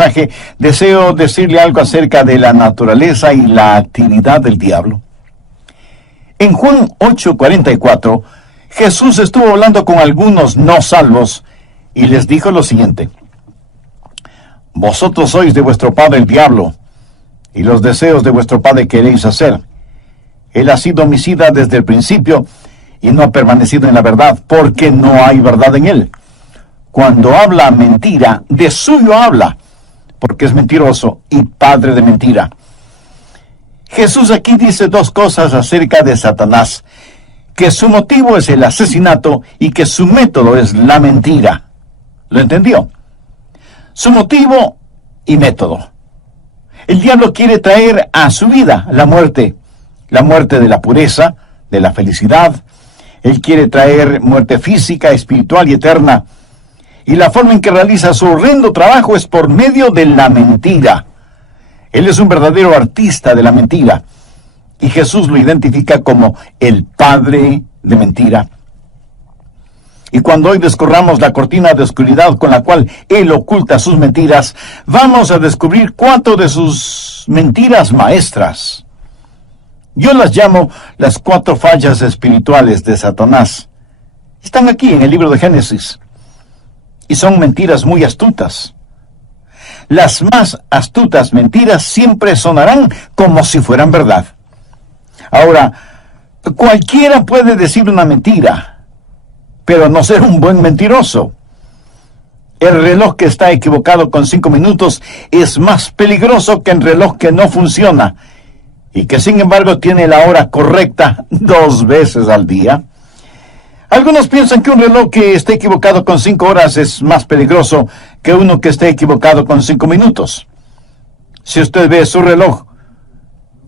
mensaje, deseo decirle algo acerca de la naturaleza y la actividad del diablo. En Juan 8:44, Jesús estuvo hablando con algunos no salvos y les dijo lo siguiente: vosotros sois de vuestro padre el diablo, y los deseos de vuestro padre queréis hacer. Él ha sido homicida desde el principio y no ha permanecido en la verdad, porque no hay verdad en él. Cuando habla mentira, de suyo habla, porque es mentiroso y padre de mentira. Jesús aquí dice dos cosas acerca de Satanás: que su motivo es el asesinato y que su método es la mentira. ¿Lo entendió? Su motivo y método. El diablo quiere traer a su vida la muerte de la pureza, de la felicidad. Él quiere traer muerte física, espiritual y eterna. Y la forma en que realiza su horrendo trabajo es por medio de la mentira. Él es un verdadero artista de la mentira. Y Jesús lo identifica como el padre de mentira. Y cuando hoy descorramos la cortina de oscuridad con la cual él oculta sus mentiras, vamos a descubrir 4 de sus mentiras maestras. Yo las llamo las 4 fallas espirituales de Satanás. Están aquí en el libro de Génesis. Y son mentiras muy astutas. Las más astutas mentiras siempre sonarán como si fueran verdad. Ahora, cualquiera puede decir una mentira, pero no ser un buen mentiroso. El reloj que está equivocado con 5 minutos es más peligroso que el reloj que no funciona y que sin embargo tiene la hora correcta 2 veces al día. Algunos piensan que un reloj que esté equivocado con 5 horas es más peligroso que uno que esté equivocado con 5 minutos. Si usted ve su reloj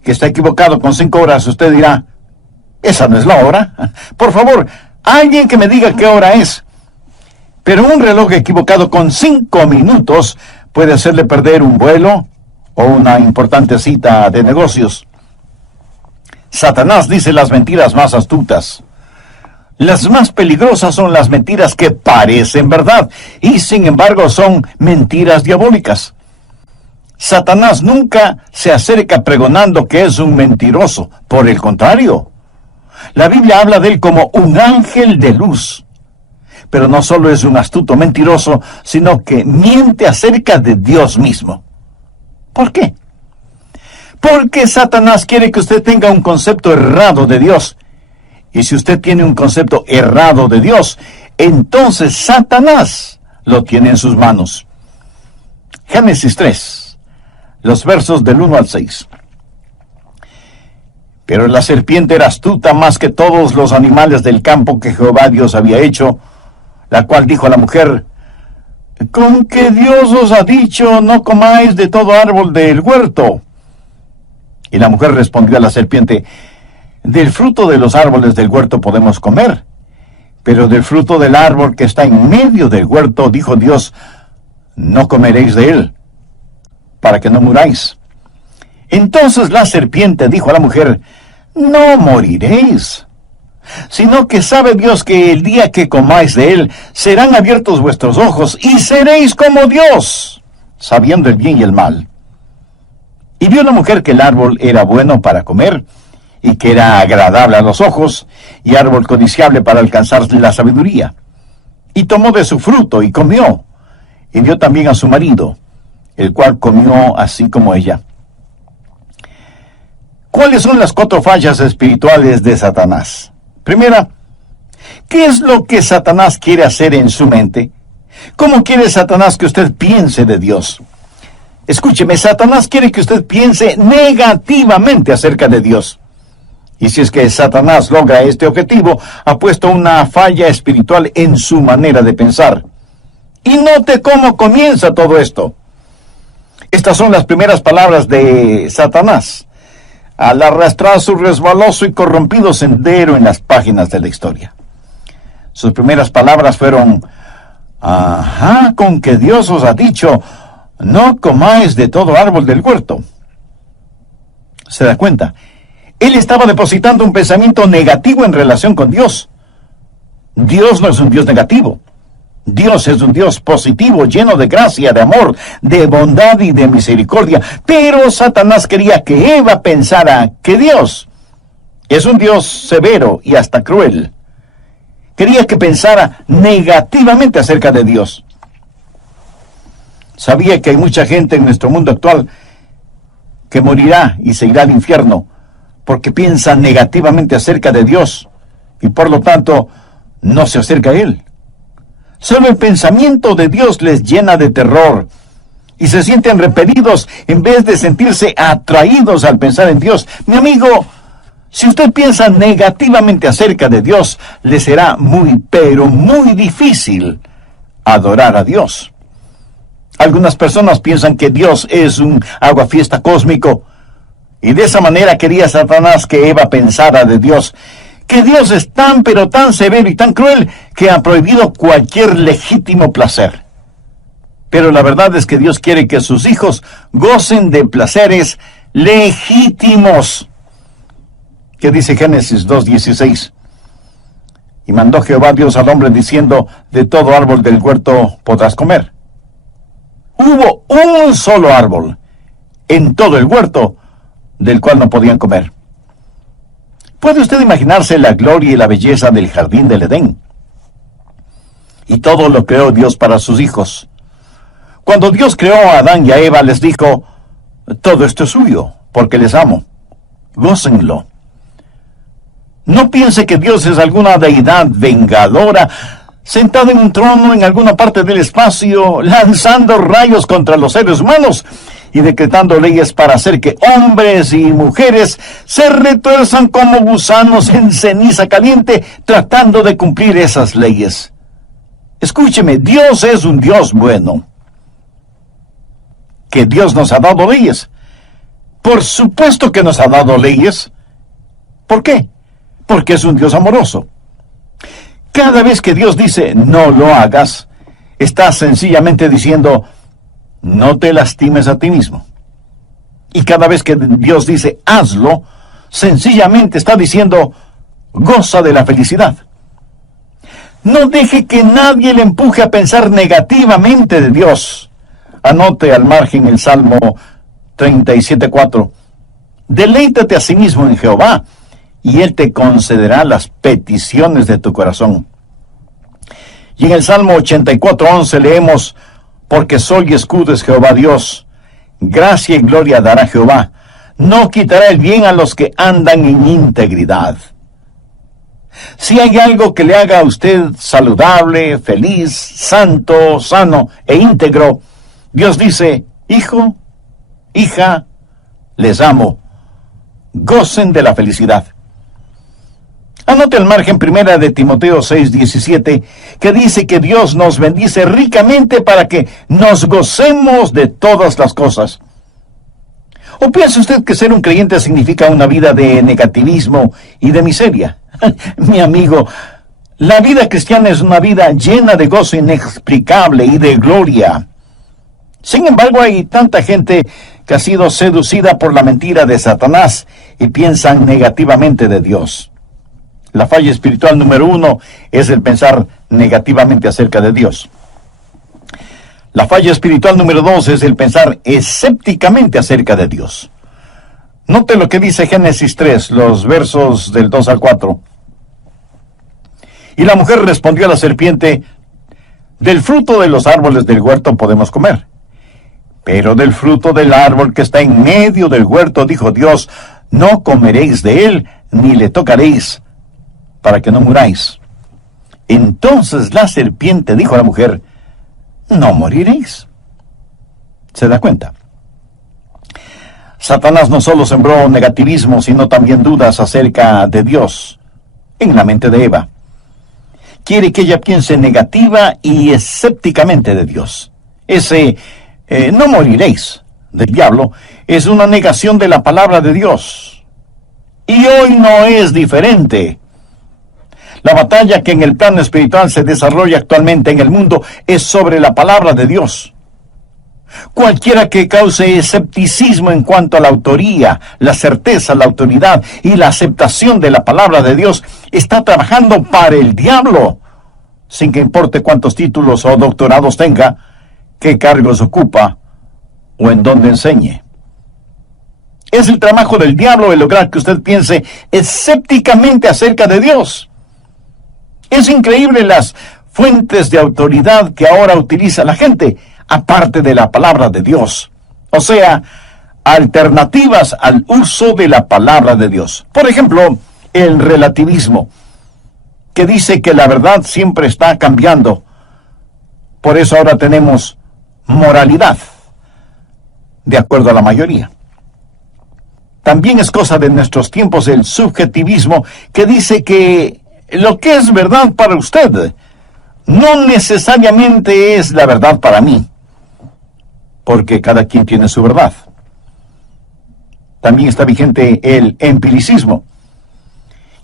que está equivocado con 5 horas, usted dirá: esa no es la hora. Por favor, alguien que me diga qué hora es. Pero un reloj equivocado con 5 minutos puede hacerle perder un vuelo o una importante cita de negocios. Satanás dice las mentiras más astutas. Las más peligrosas son las mentiras que parecen verdad y sin embargo son mentiras diabólicas. Satanás nunca se acerca pregonando que es un mentiroso. Por el contrario, la Biblia habla de él como un ángel de luz. Pero no solo es un astuto mentiroso, sino que miente acerca de Dios mismo. ¿Por qué? Porque Satanás quiere que usted tenga un concepto errado de Dios. Y si usted tiene un concepto errado de Dios, entonces Satanás lo tiene en sus manos. Génesis 3, los versos del 1 al 6. Pero la serpiente era astuta más que todos los animales del campo que Jehová Dios había hecho, la cual dijo a la mujer: ¿con qué Dios os ha dicho, no comáis de todo árbol del huerto? Y la mujer respondió a la serpiente: del fruto de los árboles del huerto podemos comer, pero del fruto del árbol que está en medio del huerto, dijo Dios, no comeréis de él, para que no muráis. Entonces la serpiente dijo a la mujer: no moriréis, sino que sabe Dios que el día que comáis de él, serán abiertos vuestros ojos, y seréis como Dios, sabiendo el bien y el mal. Y vio la mujer que el árbol era bueno para comer, y que era agradable a los ojos, y árbol codiciable para alcanzar la sabiduría. Y tomó de su fruto, y comió, y dio también a su marido, el cual comió así como ella. ¿Cuáles son las 4 fallas espirituales de Satanás? Primera, ¿qué es lo que Satanás quiere hacer en su mente? ¿Cómo quiere Satanás que usted piense de Dios? Escúcheme, Satanás quiere que usted piense negativamente acerca de Dios. Y si es que Satanás logra este objetivo, ha puesto una falla espiritual en su manera de pensar. Y note cómo comienza todo esto. Estas son las primeras palabras de Satanás al arrastrar su resbaloso y corrompido sendero en las páginas de la historia. Sus primeras palabras fueron: ajá, con que Dios os ha dicho, no comáis de todo árbol del huerto. ¿Se da cuenta? Él estaba depositando un pensamiento negativo en relación con Dios. Dios no es un Dios negativo. Dios es un Dios positivo, lleno de gracia, de amor, de bondad y de misericordia. Pero Satanás quería que Eva pensara que Dios es un Dios severo y hasta cruel. Quería que pensara negativamente acerca de Dios. Sabía que hay mucha gente en nuestro mundo actual que morirá y se irá al infierno porque piensa negativamente acerca de Dios y por lo tanto no se acerca a Él. Solo el pensamiento de Dios les llena de terror y se sienten repelidos en vez de sentirse atraídos al pensar en Dios. Mi amigo, si usted piensa negativamente acerca de Dios, le será muy, pero muy difícil adorar a Dios. Algunas personas piensan que Dios es un aguafiesta cósmico, y de esa manera quería Satanás que Eva pensara de Dios, que Dios es tan, pero tan severo y tan cruel que ha prohibido cualquier legítimo placer. Pero la verdad es que Dios quiere que sus hijos gocen de placeres legítimos. ¿Qué dice Génesis 2:16? Y mandó Jehová Dios al hombre diciendo, de todo árbol del huerto podrás comer. Hubo un solo árbol en todo el huerto del cual no podían comer. ¿Puede usted imaginarse la gloria y la belleza del jardín del Edén? Y todo lo creó Dios para sus hijos. Cuando Dios creó a Adán y a Eva, les dijo, todo esto es suyo, porque les amo. Gócenlo. No piense que Dios es alguna deidad vengadora, sentado en un trono en alguna parte del espacio, lanzando rayos contra los seres humanos y decretando leyes para hacer que hombres y mujeres se retuerzan como gusanos en ceniza caliente, tratando de cumplir esas leyes. Escúcheme, Dios es un Dios bueno. ¿Que Dios nos ha dado leyes? Por supuesto que nos ha dado leyes. ¿Por qué? Porque es un Dios amoroso. Cada vez que Dios dice, no lo hagas, está sencillamente diciendo, no te lastimes a ti mismo. Y cada vez que Dios dice, hazlo, sencillamente está diciendo, goza de la felicidad. No deje que nadie le empuje a pensar negativamente de Dios. Anote al margen el Salmo 37:4. Deleítate a sí mismo en Jehová, y Él te concederá las peticiones de tu corazón. Y en el Salmo 84:11 leemos, porque sol y escudo es Jehová Dios, gracia y gloria dará Jehová, no quitará el bien a los que andan en integridad. Si hay algo que le haga a usted saludable, feliz, santo, sano e íntegro, Dios dice, hijo, hija, les amo, gocen de la felicidad. Anote al margen 1 de Timoteo 6:17, que dice que Dios nos bendice ricamente para que nos gocemos de todas las cosas. ¿O piensa usted que ser un creyente significa una vida de negativismo y de miseria? Mi amigo, la vida cristiana es una vida llena de gozo inexplicable y de gloria. Sin embargo, hay tanta gente que ha sido seducida por la mentira de Satanás y piensan negativamente de Dios. La falla espiritual número 1 es el pensar negativamente acerca de Dios. La falla espiritual número 2 es el pensar escépticamente acerca de Dios. Note lo que dice Génesis 3, los versos del 2 al 4. Y la mujer respondió a la serpiente, del fruto de los árboles del huerto podemos comer. Pero del fruto del árbol que está en medio del huerto, dijo Dios, no comeréis de él, ni le tocaréis, para que no muráis. Entonces la serpiente dijo a la mujer, no moriréis. ¿Se da cuenta? Satanás no solo sembró negativismo, sino también dudas acerca de Dios en la mente de Eva. Quiere que ella piense negativa y escépticamente de Dios. Ese no moriréis del diablo es una negación de la palabra de Dios. Y hoy no es diferente. La batalla que en el plano espiritual se desarrolla actualmente en el mundo es sobre la palabra de Dios. Cualquiera que cause escepticismo en cuanto a la autoría, la certeza, la autoridad y la aceptación de la palabra de Dios está trabajando para el diablo. sin que importe cuántos títulos o doctorados tenga, qué cargos ocupa o en dónde enseñe. Es el trabajo del diablo el lograr que usted piense escépticamente acerca de Dios. Es increíble las fuentes de autoridad que ahora utiliza la gente, aparte de la palabra de Dios. O sea, alternativas al uso de la palabra de Dios. Por ejemplo, el relativismo, que dice que la verdad siempre está cambiando. Por eso ahora tenemos moralidad, de acuerdo a la mayoría. También es cosa de nuestros tiempos el subjetivismo, que dice que lo que es verdad para usted no necesariamente es la verdad para mí, porque cada quien tiene su verdad. También está vigente el empiricismo.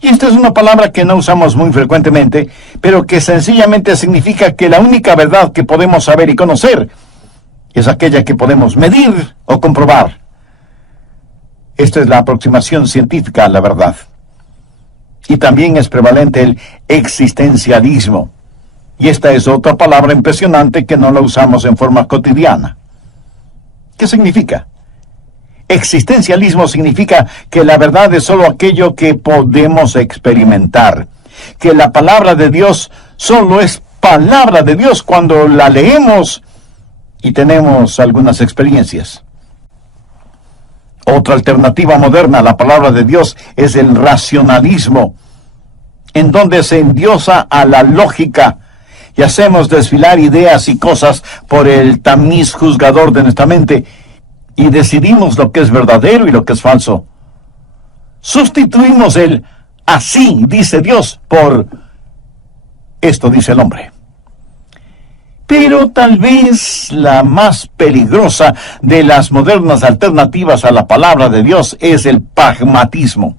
Y esta es una palabra que no usamos muy frecuentemente, pero que sencillamente significa que la única verdad que podemos saber y conocer es aquella que podemos medir o comprobar. Esta es la aproximación científica a la verdad. Y también es prevalente el existencialismo. Y esta es otra palabra impresionante que no la usamos en forma cotidiana. ¿Qué significa? Existencialismo significa que la verdad es solo aquello que podemos experimentar. Que la palabra de Dios solo es palabra de Dios cuando la leemos y tenemos algunas experiencias. Otra alternativa moderna a la palabra de Dios es el racionalismo, en donde se endiosa a la lógica y hacemos desfilar ideas y cosas por el tamiz juzgador de nuestra mente y decidimos lo que es verdadero y lo que es falso. Sustituimos el así dice Dios por esto dice el hombre. Pero tal vez la más peligrosa de las modernas alternativas a la palabra de Dios es el pragmatismo.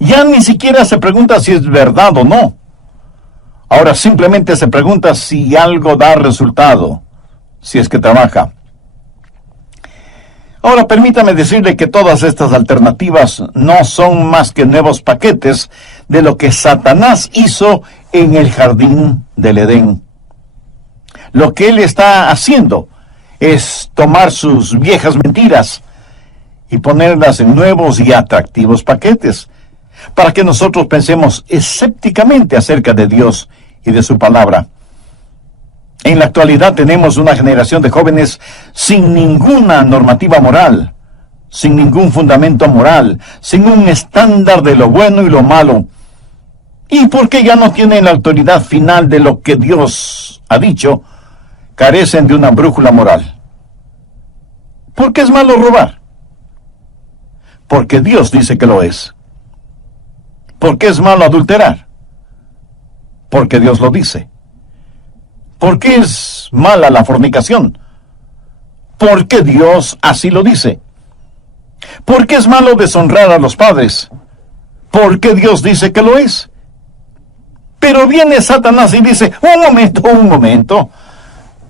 Ya ni siquiera se pregunta si es verdad o no. Ahora simplemente se pregunta si algo da resultado, si es que trabaja. Ahora permítame decirle que todas estas alternativas no son más que nuevos paquetes de lo que Satanás hizo en el jardín del Edén. Lo que él está haciendo es tomar sus viejas mentiras y ponerlas en nuevos y atractivos paquetes, para que nosotros pensemos escépticamente acerca de Dios y de su palabra. En la actualidad tenemos una generación de jóvenes sin ninguna normativa moral, sin ningún fundamento moral, sin un estándar de lo bueno y lo malo. Y porque ya no tienen la autoridad final de lo que Dios ha dicho, carecen de una brújula moral. ¿Por qué es malo robar? Porque Dios dice que lo es. ¿Por qué es malo adulterar? Porque Dios lo dice. ¿Por qué es mala la fornicación? Porque Dios así lo dice. ¿Por qué es malo deshonrar a los padres? Porque Dios dice que lo es. Pero viene Satanás y dice, un momento,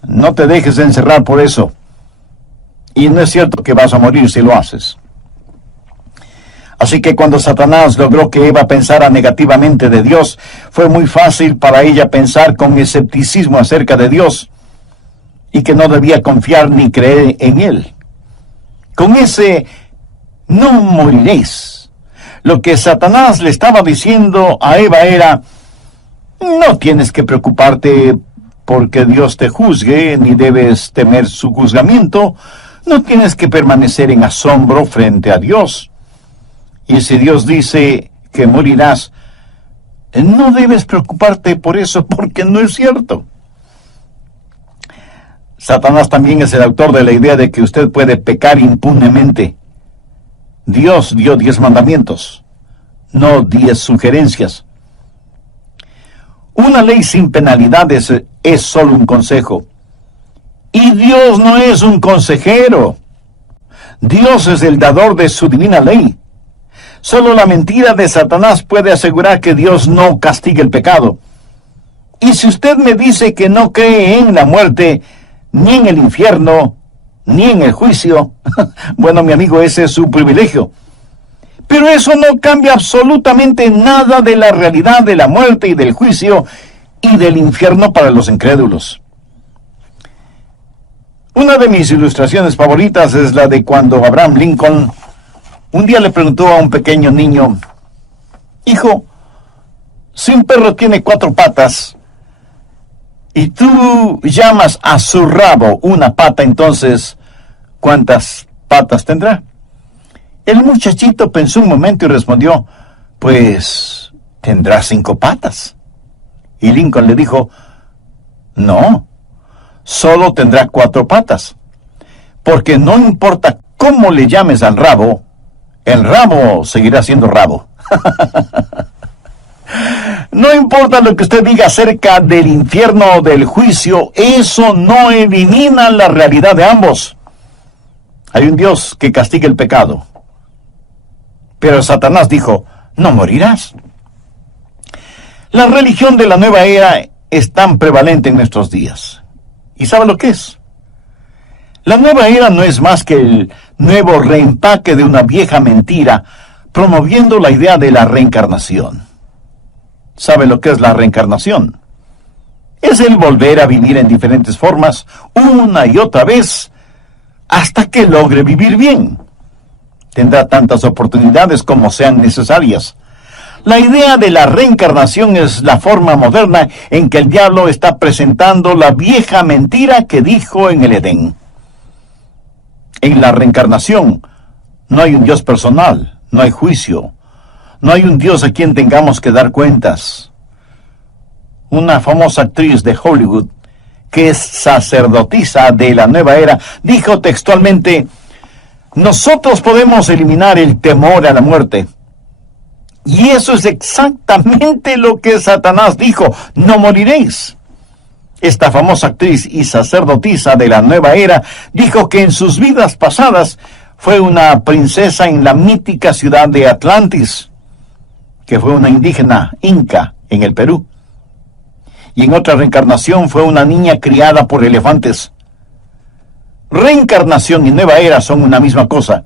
no te dejes encerrar por eso. Y no es cierto que vas a morir si lo haces. Así que cuando Satanás logró que Eva pensara negativamente de Dios, fue muy fácil para ella pensar con escepticismo acerca de Dios y que no debía confiar ni creer en Él. Con ese no moriréis, lo que Satanás le estaba diciendo a Eva era, no tienes que preocuparte porque Dios te juzgue, ni debes temer su juzgamiento, no tienes que permanecer en asombro frente a Dios. Y si Dios dice que morirás, no debes preocuparte por eso, porque no es cierto. Satanás también es el autor de la idea de que usted puede pecar impunemente. Dios dio 10 mandamientos, no 10 sugerencias. Una ley sin penalidades es solo un consejo. Y Dios no es un consejero. Dios es el dador de su divina ley. Solo la mentira de Satanás puede asegurar que Dios no castigue el pecado. Y si usted me dice que no cree en la muerte, ni en el infierno, ni en el juicio, bueno, mi amigo, ese es su privilegio. Pero eso no cambia absolutamente nada de la realidad de la muerte y del juicio y del infierno para los incrédulos. Una de mis ilustraciones favoritas es la de cuando Abraham Lincoln un día le preguntó a un pequeño niño: hijo, si un perro tiene 4 patas y tú llamas a su rabo una pata, entonces, ¿cuántas patas tendrá? El muchachito pensó un momento y respondió: pues tendrá 5 patas. Y Lincoln le dijo: no, solo tendrá 4 patas, porque no importa cómo le llames al rabo, el rabo seguirá siendo rabo. No importa lo que usted diga acerca del infierno o del juicio, eso no elimina la realidad de ambos. Hay un Dios que castiga el pecado, pero Satanás dijo: no morirás. La religión de la nueva era es tan prevalente en nuestros días. ¿Y sabe lo que es? La nueva era no es más que el nuevo reempaque de una vieja mentira, promoviendo la idea de la reencarnación. ¿Sabe lo que es la reencarnación? Es el volver a vivir en diferentes formas, una y otra vez, hasta que logre vivir bien. Tendrá tantas oportunidades como sean necesarias. La idea de la reencarnación es la forma moderna en que el diablo está presentando la vieja mentira que dijo en el Edén. En la reencarnación no hay un Dios personal, no hay juicio, no hay un Dios a quien tengamos que dar cuentas. Una famosa actriz de Hollywood, que es sacerdotisa de la nueva era, dijo textualmente: nosotros podemos eliminar el temor a la muerte. Y eso es exactamente lo que Satanás dijo: no moriréis. Esta famosa actriz y sacerdotisa de la nueva era dijo que en sus vidas pasadas fue una princesa en la mítica ciudad de Atlantis, que fue una indígena inca en el Perú. Y en otra reencarnación fue una niña criada por elefantes. Reencarnación y nueva era son una misma cosa.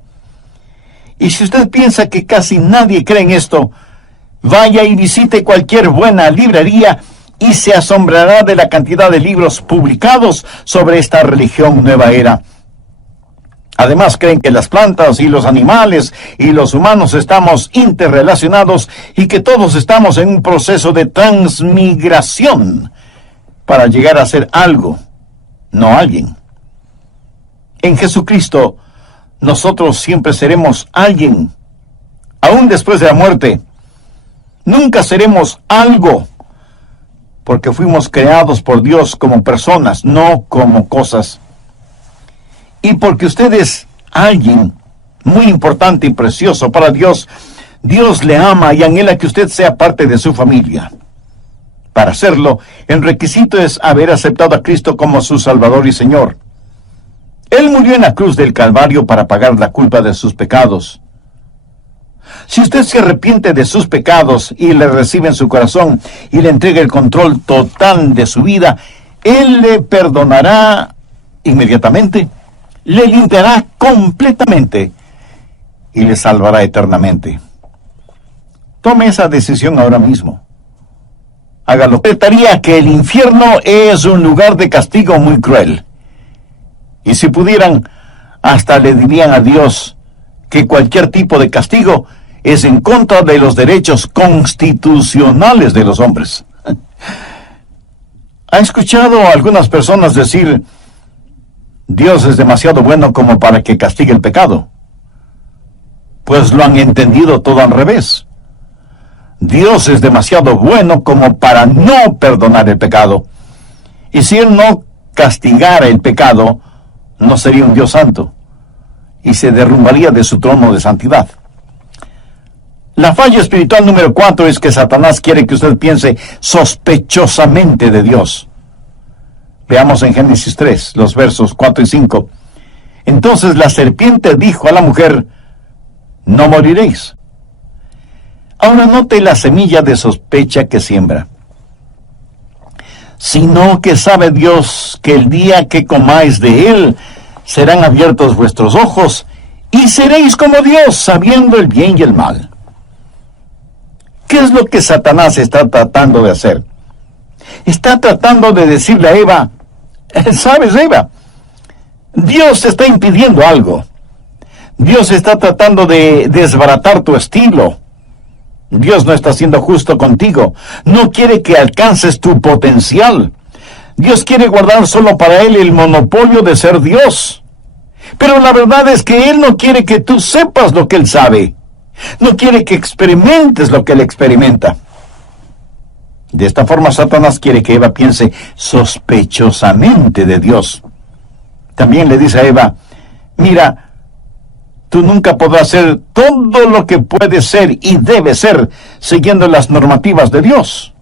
Y si usted piensa que casi nadie cree en esto, vaya y visite cualquier buena librería y se asombrará de la cantidad de libros publicados sobre esta religión nueva era. Además, creen que las plantas y los animales y los humanos estamos interrelacionados y que todos estamos en un proceso de transmigración para llegar a ser algo, no alguien. En Jesucristo, nosotros siempre seremos alguien, aún después de la muerte. Nunca seremos algo, porque fuimos creados por Dios como personas, no como cosas. Y porque usted es alguien muy importante y precioso para Dios, Dios le ama y anhela que usted sea parte de su familia. Para hacerlo, el requisito es haber aceptado a Cristo como su Salvador y Señor. Él murió en la cruz del Calvario para pagar la culpa de sus pecados. Si usted se arrepiente de sus pecados y le recibe en su corazón y le entrega el control total de su vida, Él le perdonará inmediatamente, le limpiará completamente y le salvará eternamente. Tome esa decisión ahora mismo. Hágalo. Interpretaría que el infierno es un lugar de castigo muy cruel. Y si pudieran, hasta le dirían a Dios que cualquier tipo de castigo es en contra de los derechos constitucionales de los hombres. ¿Ha escuchado a algunas personas decir: Dios es demasiado bueno como para que castigue el pecado? Pues lo han entendido todo al revés. Dios es demasiado bueno como para no perdonar el pecado. Y si Él no castigara el pecado, no sería un Dios santo y se derrumbaría de su trono de santidad. La falla espiritual número 4 es que Satanás quiere que usted piense sospechosamente de Dios. Veamos en Génesis 3, los versos 4 y 5. Entonces la serpiente dijo a la mujer: no moriréis. Ahora note la semilla de sospecha que siembra. Sino que sabe Dios que el día que comáis de él, serán abiertos vuestros ojos, y seréis como Dios, sabiendo el bien y el mal. ¿Qué es lo que Satanás está tratando de hacer? Está tratando de decirle a Eva, ¿sabes, Eva? Dios te está impidiendo algo. Dios está tratando de desbaratar tu estilo. Dios no está siendo justo contigo. No quiere que alcances tu potencial. Dios quiere guardar solo para Él el monopolio de ser Dios. Pero la verdad es que Él no quiere que tú sepas lo que Él sabe. No quiere que experimentes lo que Él experimenta. De esta forma, Satanás quiere que Eva piense sospechosamente de Dios. También le dice a Eva, mira, tú nunca podrás hacer todo lo que puedes ser y debes ser siguiendo las normativas de Dios.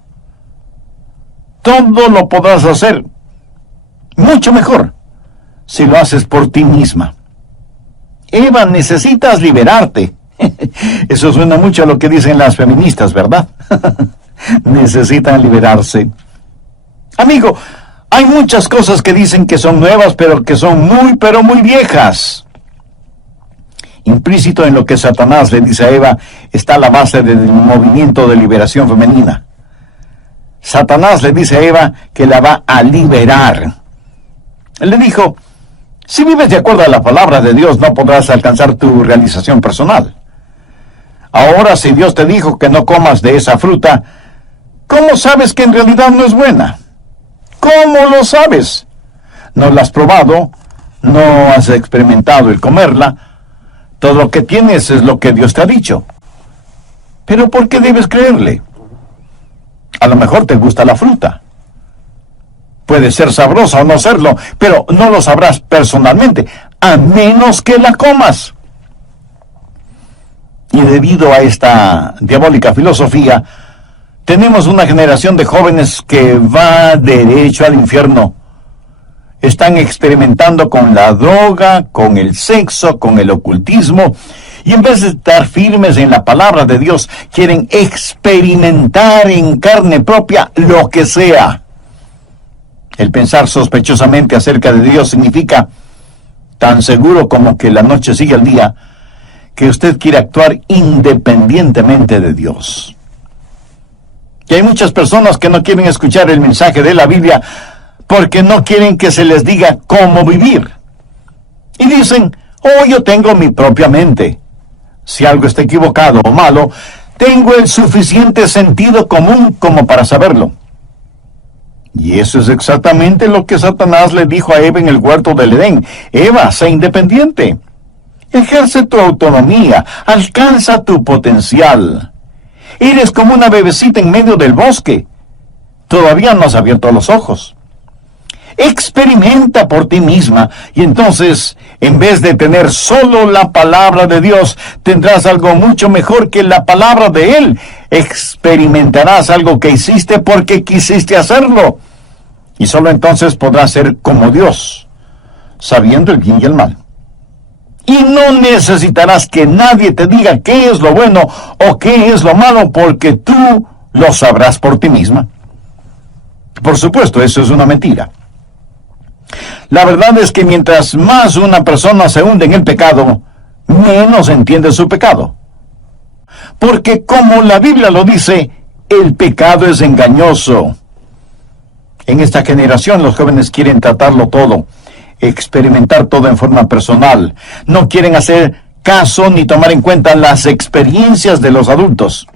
Todo lo podrás hacer mucho mejor si lo haces por ti misma. Eva, necesitas liberarte. Eso suena mucho a lo que dicen las feministas, ¿verdad? Necesitan liberarse. Amigo, hay muchas cosas que dicen que son nuevas, pero que son muy viejas. Implícito en lo que Satanás le dice a Eva está la base del movimiento de liberación femenina. Satanás le dice a Eva que la va a liberar. Él le dijo, si vives de acuerdo a la palabra de Dios, no podrás alcanzar tu realización personal. Ahora, si Dios te dijo que no comas de esa fruta, ¿cómo sabes que en realidad no es buena? ¿Cómo lo sabes? No la has probado, no has experimentado el comerla. Todo lo que tienes es lo que Dios te ha dicho. ¿Pero por qué debes creerle? A lo mejor te gusta la fruta. Puede ser sabrosa o no serlo, pero no lo sabrás personalmente, a menos que la comas. Y debido a esta diabólica filosofía, tenemos una generación de jóvenes que va derecho al infierno. Están experimentando con la droga, con el sexo, con el ocultismo, y en vez de estar firmes en la palabra de Dios, quieren experimentar en carne propia lo que sea. El pensar sospechosamente acerca de Dios significa, tan seguro como que la noche sigue al día, que usted quiere actuar independientemente de Dios. Y hay muchas personas que no quieren escuchar el mensaje de la Biblia porque no quieren que se les diga cómo vivir. Y dicen, oh, yo tengo mi propia mente. Si algo está equivocado o malo, tengo el suficiente sentido común como para saberlo. Y eso es exactamente lo que Satanás le dijo a Eva en el huerto del Edén. Eva, sé independiente. Ejerce tu autonomía, alcanza tu potencial. Eres como una bebecita en medio del bosque. Todavía no has abierto los ojos. Experimenta por ti misma y entonces, en vez de tener solo la palabra de Dios, tendrás algo mucho mejor que la palabra de Él. Experimentarás algo que hiciste porque quisiste hacerlo. Y solo entonces podrás ser como Dios, sabiendo el bien y el mal. Y no necesitarás que nadie te diga qué es lo bueno o qué es lo malo, porque tú lo sabrás por ti misma. Por supuesto, eso es una mentira. La verdad es que mientras más una persona se hunde en el pecado, menos entiende su pecado. Porque como la Biblia lo dice, el pecado es engañoso. En esta generación los jóvenes quieren tratarlo todo, experimentar todo en forma personal. No quieren hacer caso ni tomar en cuenta las experiencias de los adultos.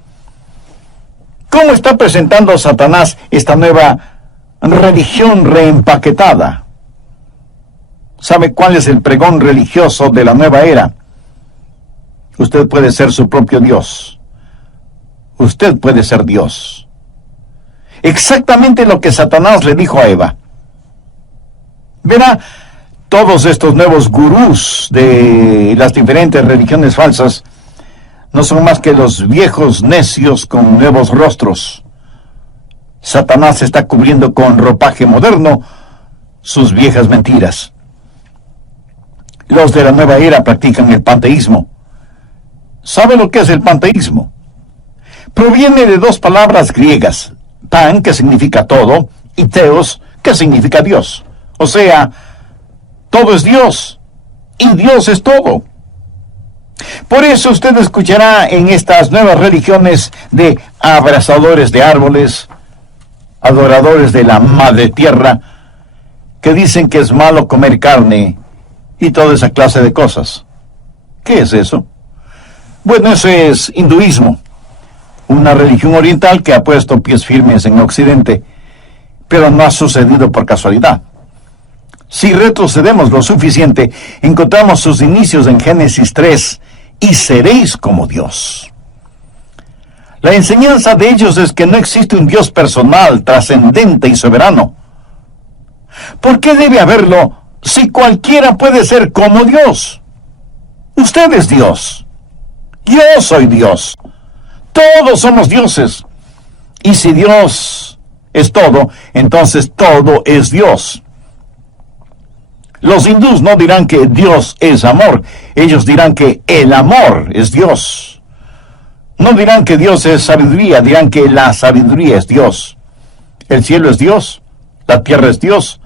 ¿Cómo está presentando Satanás esta nueva religión reempaquetada? ¿Sabe cuál es el pregón religioso de la nueva era? Usted puede ser su propio Dios. Usted puede ser Dios. Exactamente lo que Satanás le dijo a Eva. Verá, todos estos nuevos gurús de las diferentes religiones falsas no son más que los viejos necios con nuevos rostros. Satanás está cubriendo con ropaje moderno sus viejas mentiras. Los de la nueva era practican el panteísmo. ¿Sabe lo que es el panteísmo? Proviene de dos palabras griegas, pan, que significa todo, y theos, que significa Dios. O sea, todo es Dios, y Dios es todo. Por eso usted escuchará en estas nuevas religiones de abrazadores de árboles, adoradores de la madre tierra, que dicen que es malo comer carne y toda esa clase de cosas. ¿Qué es eso? Bueno, eso es hinduismo, una religión oriental que ha puesto pies firmes en Occidente, pero no ha sucedido por casualidad. Si retrocedemos lo suficiente, encontramos sus inicios en Génesis 3, y seréis como Dios. La enseñanza de ellos es que no existe un Dios personal, trascendente y soberano. ¿Por qué debe haberlo si cualquiera puede ser como Dios? Usted es Dios. Yo soy Dios. Todos somos dioses. Y si Dios es todo, entonces todo es Dios. Los hindús no dirán que Dios es amor. Ellos dirán que el amor es Dios. No dirán que Dios es sabiduría, dirán que la sabiduría es Dios. El cielo es Dios, la tierra es Dios,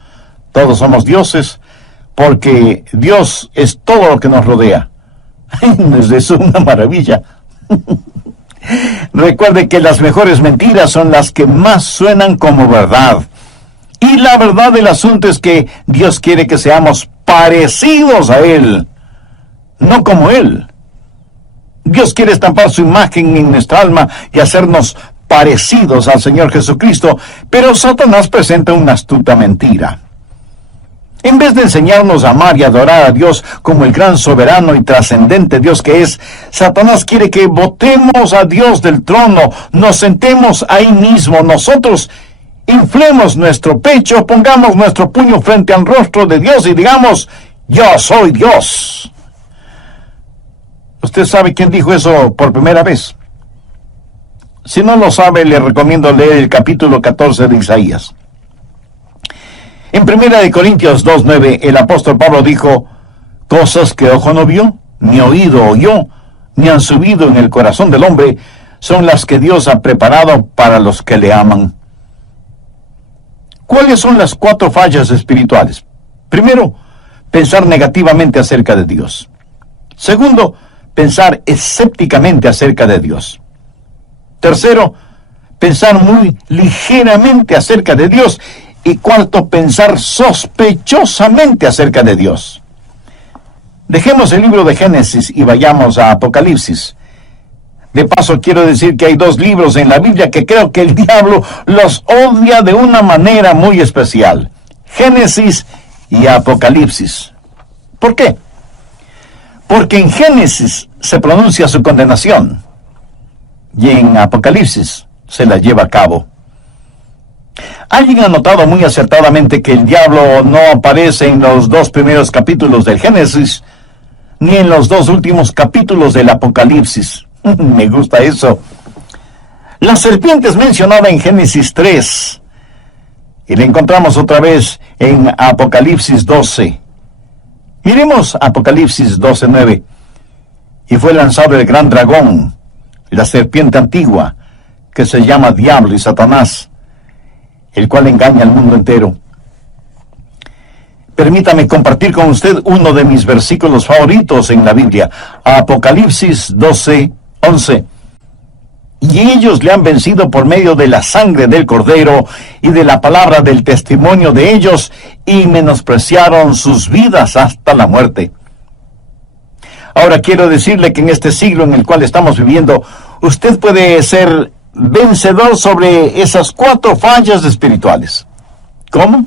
todos somos dioses, porque Dios es todo lo que nos rodea. Es eso una maravilla. Recuerde que las mejores mentiras son las que más suenan como verdad. Y la verdad del asunto es que Dios quiere que seamos parecidos a Él, no como Él. Dios quiere estampar su imagen en nuestra alma y hacernos parecidos al Señor Jesucristo, pero Satanás presenta una astuta mentira. En vez de enseñarnos a amar y adorar a Dios como el gran soberano y trascendente Dios que es, Satanás quiere que botemos a Dios del trono, nos sentemos ahí mismo, nosotros inflemos nuestro pecho, pongamos nuestro puño frente al rostro de Dios y digamos, yo soy Dios. ¿Usted sabe quién dijo eso por primera vez? Si no lo sabe, le recomiendo leer el capítulo 14 de Isaías. En 1 Corintios 2:9, el apóstol Pablo dijo, cosas que ojo no vio, ni oído oyó, ni han subido en el corazón del hombre, son las que Dios ha preparado para los que le aman. ¿Cuáles son las 4 fallas espirituales? Primero, pensar negativamente acerca de Dios. Segundo, pensar escépticamente acerca de Dios. Tercero, pensar muy ligeramente acerca de Dios. Y cuarto, pensar sospechosamente acerca de Dios. Dejemos el libro de Génesis y vayamos a Apocalipsis. De paso, quiero decir que hay 2 libros en la Biblia que creo que el diablo los odia de una manera muy especial. Génesis y Apocalipsis. ¿Por qué? Porque en Génesis se pronuncia su condenación y en Apocalipsis se la lleva a cabo. Alguien ha notado muy acertadamente que el diablo no aparece en los 2 primeros capítulos del Génesis, ni en los 2 últimos capítulos del Apocalipsis. Me gusta eso. La serpiente es mencionada en Génesis 3, y la encontramos otra vez en Apocalipsis 12. Miremos Apocalipsis 12:9. Y fue lanzado el gran dragón, la serpiente antigua, que se llama Diablo y Satanás, el cual engaña al mundo entero. Permítame compartir con usted uno de mis versículos favoritos en la Biblia, Apocalipsis 12:11. Y ellos le han vencido por medio de la sangre del Cordero y de la palabra del testimonio de ellos, y menospreciaron sus vidas hasta la muerte. Ahora quiero decirle que en este siglo en el cual estamos viviendo, usted puede ser vencedor sobre esas 4 fallas espirituales. ¿Cómo?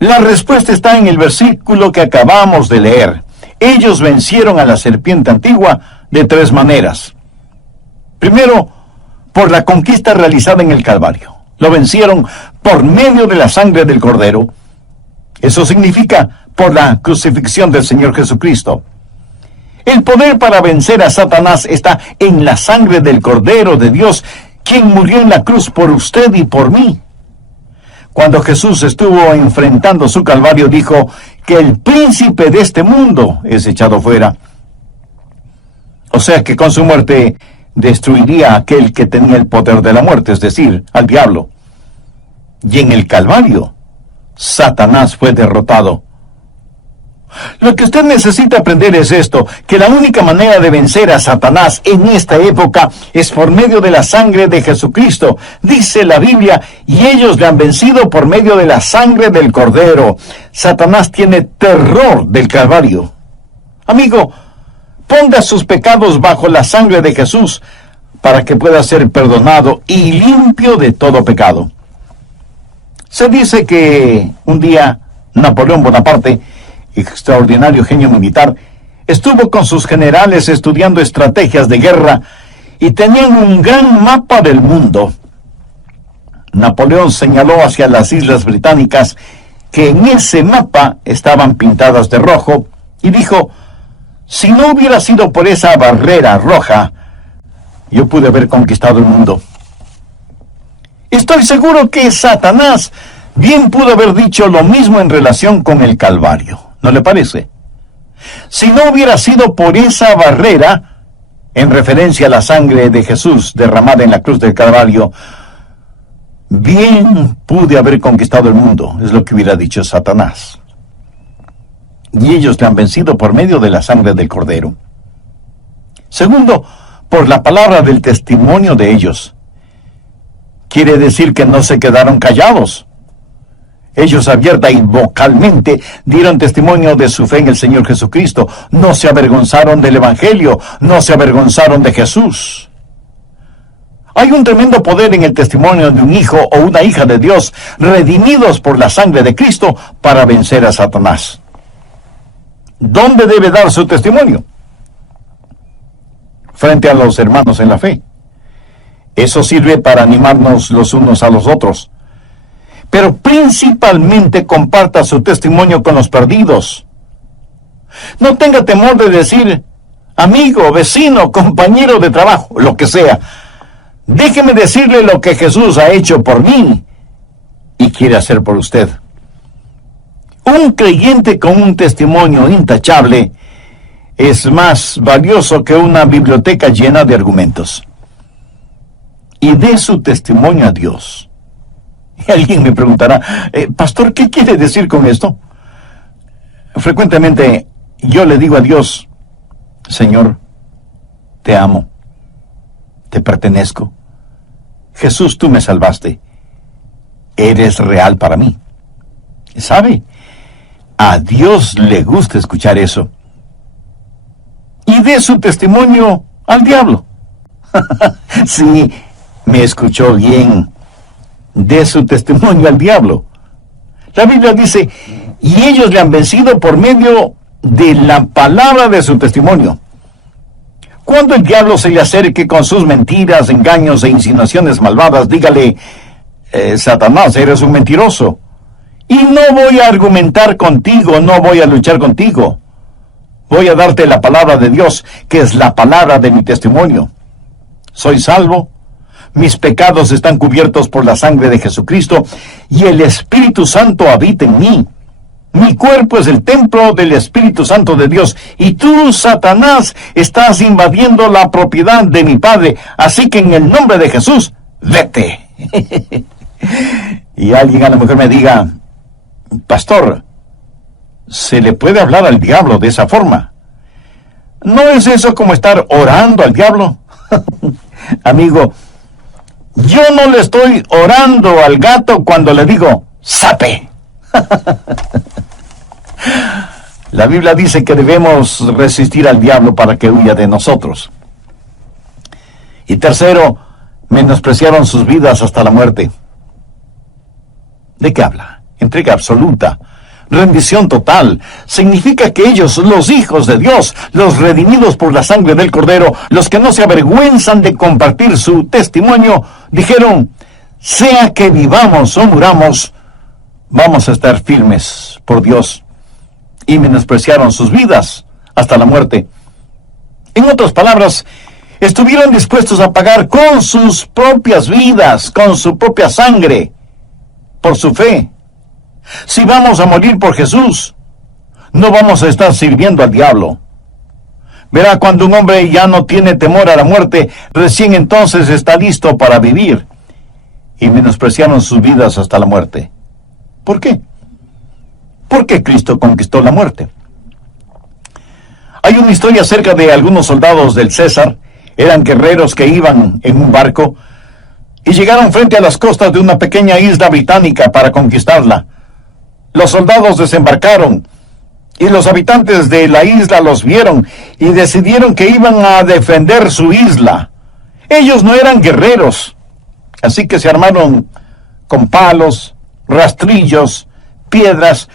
La respuesta está en el versículo que acabamos de leer. Ellos vencieron a la serpiente antigua de 3 maneras. Primero, por la conquista realizada en el Calvario. Lo vencieron por medio de la sangre del Cordero. Eso significa por la crucifixión del Señor Jesucristo. El poder para vencer a Satanás está en la sangre del Cordero de Dios, quien murió en la cruz por usted y por mí. Cuando Jesús estuvo enfrentando su Calvario, dijo que el príncipe de este mundo es echado fuera. O sea que con su muerte destruiría a aquel que tenía el poder de la muerte, es decir, al diablo. Y en el Calvario, Satanás fue derrotado. Lo que usted necesita aprender es esto, que la única manera de vencer a Satanás en esta época es por medio de la sangre de Jesucristo. Dice la Biblia, y ellos le han vencido por medio de la sangre del Cordero. Satanás tiene terror del Calvario. Amigo, ponga sus pecados bajo la sangre de Jesús para que pueda ser perdonado y limpio de todo pecado. Se dice que un día Napoleón Bonaparte, extraordinario genio militar, estuvo con sus generales estudiando estrategias de guerra y tenían un gran mapa del mundo. Napoleón señaló hacia las Islas Británicas que en ese mapa estaban pintadas de rojo y dijo, si no hubiera sido por esa barrera roja, yo pude haber conquistado el mundo. Estoy seguro que Satanás bien pudo haber dicho lo mismo en relación con el Calvario. ¿No le parece? Si no hubiera sido por esa barrera, en referencia a la sangre de Jesús derramada en la cruz del Calvario, bien pude haber conquistado el mundo, es lo que hubiera dicho Satanás. Y ellos le han vencido por medio de la sangre del Cordero. Segundo, por la palabra del testimonio de ellos. Quiere decir que no se quedaron callados. Ellos abierta y vocalmente dieron testimonio de su fe en el Señor Jesucristo. No se avergonzaron del Evangelio, no se avergonzaron de Jesús. Hay un tremendo poder en el testimonio de un hijo o una hija de Dios, redimidos por la sangre de Cristo, para vencer a Satanás. ¿Dónde debe dar su testimonio? Frente a los hermanos en la fe. Eso sirve para animarnos los unos a los otros. Pero principalmente comparta su testimonio con los perdidos. No tenga temor de decir, amigo, vecino, compañero de trabajo, lo que sea. Déjeme decirle lo que Jesús ha hecho por mí y quiere hacer por usted. Un creyente con un testimonio intachable es más valioso que una biblioteca llena de argumentos. Y dé su testimonio a Dios. Y alguien me preguntará, pastor, ¿qué quiere decir con esto? Frecuentemente yo le digo a Dios, Señor, te amo, te pertenezco. Jesús, tú me salvaste. Eres real para mí. ¿Sabe? A Dios le gusta escuchar eso. Y dé su testimonio al diablo. Sí, me escuchó bien. Dé su testimonio al diablo. La Biblia dice, y ellos le han vencido por medio de la palabra de su testimonio. Cuando el diablo se le acerque con sus mentiras, engaños e insinuaciones malvadas, dígale, Satanás, eres un mentiroso. Y no voy a argumentar contigo, no voy a luchar contigo. Voy a darte la palabra de Dios, que es la palabra de mi testimonio. Soy salvo, mis pecados están cubiertos por la sangre de Jesucristo, y el Espíritu Santo habita en mí. Mi cuerpo es el templo del Espíritu Santo de Dios, y tú, Satanás, estás invadiendo la propiedad de mi Padre, así que en el nombre de Jesús, vete. Y alguien a lo mejor me diga, pastor, ¿se le puede hablar al diablo de esa forma? ¿No es eso como estar orando al diablo? Amigo, yo no le estoy orando al gato cuando le digo, ¡sape! La Biblia dice que debemos resistir al diablo para que huya de nosotros. Y tercero, menospreciaron sus vidas hasta la muerte. ¿De qué habla? Entrega absoluta, rendición total. Significa que ellos, los hijos de Dios, los redimidos por la sangre del Cordero, los que no se avergüenzan de compartir su testimonio, dijeron, sea que vivamos o muramos, vamos a estar firmes por Dios. Y menospreciaron sus vidas hasta la muerte. En otras palabras, estuvieron dispuestos a pagar con sus propias vidas, con su propia sangre, por su fe. Si vamos a morir por Jesús, no vamos a estar sirviendo al diablo. Verá, cuando un hombre ya no tiene temor a la muerte, recién entonces está listo para vivir. Y menospreciaron sus vidas hasta la muerte. ¿Por qué? Porque Cristo conquistó la muerte. Hay una historia acerca de algunos soldados del César. Eran guerreros que iban en un barco y llegaron frente a las costas de una pequeña isla británica para conquistarla. Los soldados desembarcaron y los habitantes de la isla los vieron y decidieron que iban a defender su isla. Ellos no eran guerreros, así que se armaron con palos, rastrillos, piedras,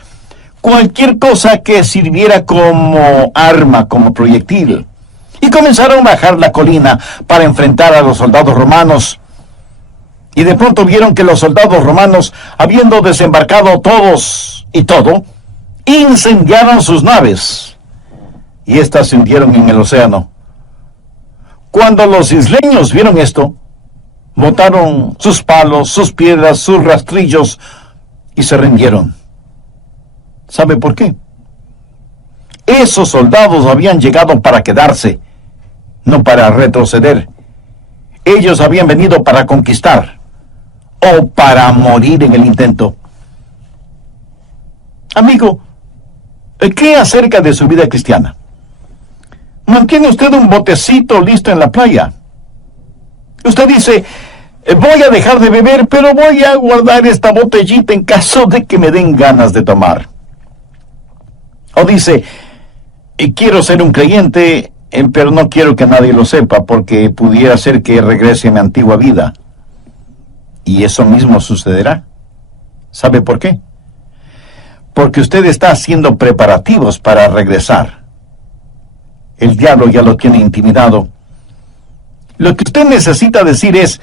cualquier cosa que sirviera como arma, como proyectil. Y comenzaron a bajar la colina para enfrentar a los soldados romanos. Y de pronto vieron que los soldados romanos, habiendo desembarcado todos y todo, incendiaron sus naves. Y éstas se hundieron en el océano. Cuando los isleños vieron esto, botaron sus palos, sus piedras, sus rastrillos y se rindieron. ¿Sabe por qué? Esos soldados habían llegado para quedarse, no para retroceder. Ellos habían venido para conquistar o para morir en el intento. Amigo, ¿qué acerca de su vida cristiana? ¿Mantiene usted un botecito listo en la playa? Usted dice, voy a dejar de beber, pero voy a guardar esta botellita en caso de que me den ganas de tomar. O dice, quiero ser un creyente, pero no quiero que nadie lo sepa, porque pudiera ser que regrese a mi antigua vida. Y eso mismo sucederá. ¿Sabe por qué? Porque usted está haciendo preparativos para regresar. El diablo ya lo tiene intimidado. Lo que usted necesita decir es,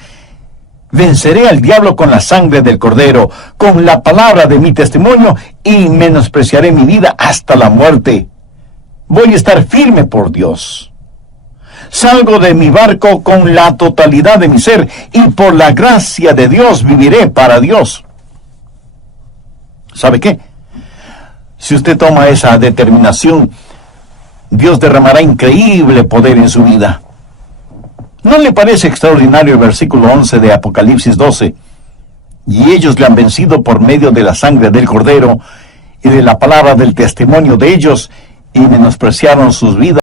venceré al diablo con la sangre del Cordero, con la palabra de mi testimonio, y menospreciaré mi vida hasta la muerte. Voy a estar firme por Dios. Salgo de mi barco con la totalidad de mi ser, y por la gracia de Dios viviré para Dios. ¿Sabe qué? Si usted toma esa determinación, Dios derramará increíble poder en su vida. ¿No le parece extraordinario el versículo 11 de Apocalipsis 12? Y ellos le han vencido por medio de la sangre del Cordero y de la palabra del testimonio de ellos, y menospreciaron sus vidas